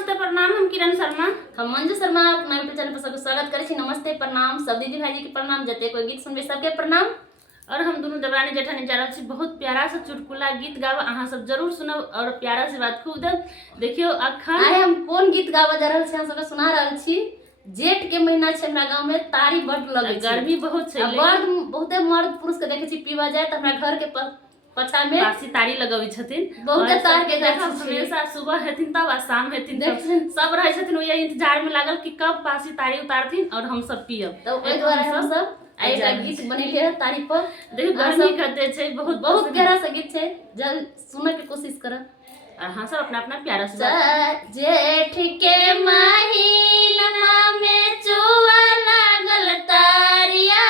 नमस्ते प्रणाम। हम किरण शर्मा हम मंजू शर्मा अपना यूट्यूब चैनल पर सबको स्वागत करे छी। नमस्ते प्रणाम सब दीदी भाईजी के प्रणाम, जते कोई गीत सुनबे सबके प्रणाम। और हम दोनों देवरानी जेठानी जा रहल छी बहुत प्यारा सा चुटकुला गीत गाब, अहाँ सब जरूर सुनब और प्यारा से बात खूब देब। देखियो अखन आइ हम कोन गीत गाबे जा रहल छी, हम सबके सुना रहल छी। जेठ के महीना छै, हमरा गांव में तारी बड लगे छै, गर्मी बहुत छै, बड बहुते मर्द पुरुष के देखे छी पीवा जाए त हमरा घर के पछा में पासी तारी लगबै छथिन। बहुते तार के गाछ देखब छै। हमेशा सुबह हेथिन तब आ शाम हेथिन तब देखथिन। सब रहे छथिन ओहि इंतजार में लागल कि कब पासी तारी उतारथिन और हम सब पियब। तो ओइ द्वारा हम सब एकटा गीत बनेलिए है तारी पर। देखियो गर्मी कते छै, बहुत बहुत प्यारा सा गीत छै, जल सुने के कोशिश करब। हाँ सब अपना अपना प्यारा से जेठ के महीना में चुआ लागल तारिया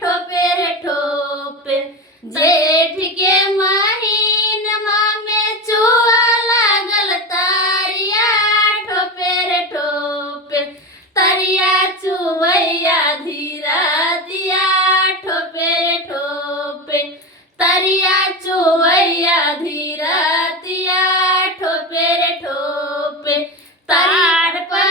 ठोपे रे ठोपे। जेठ के महीना में चुआ लागल तारिया ठोपे रे ठोपे। तारिया चुवैया धीरा दिया ठोपे रे ठोपे। तारिया चुवैया धीरा दिया ठोपे रे ठोपे। तार पर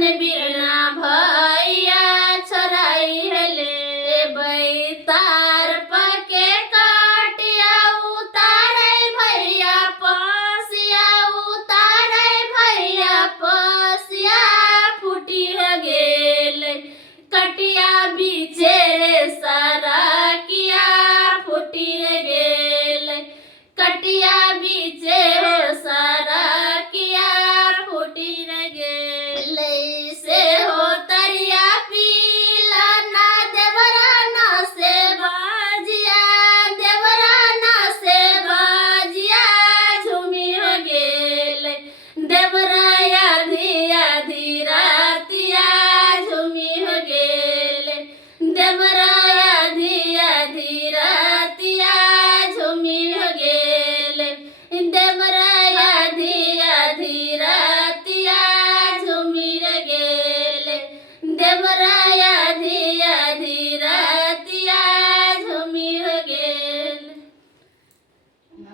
ने वीर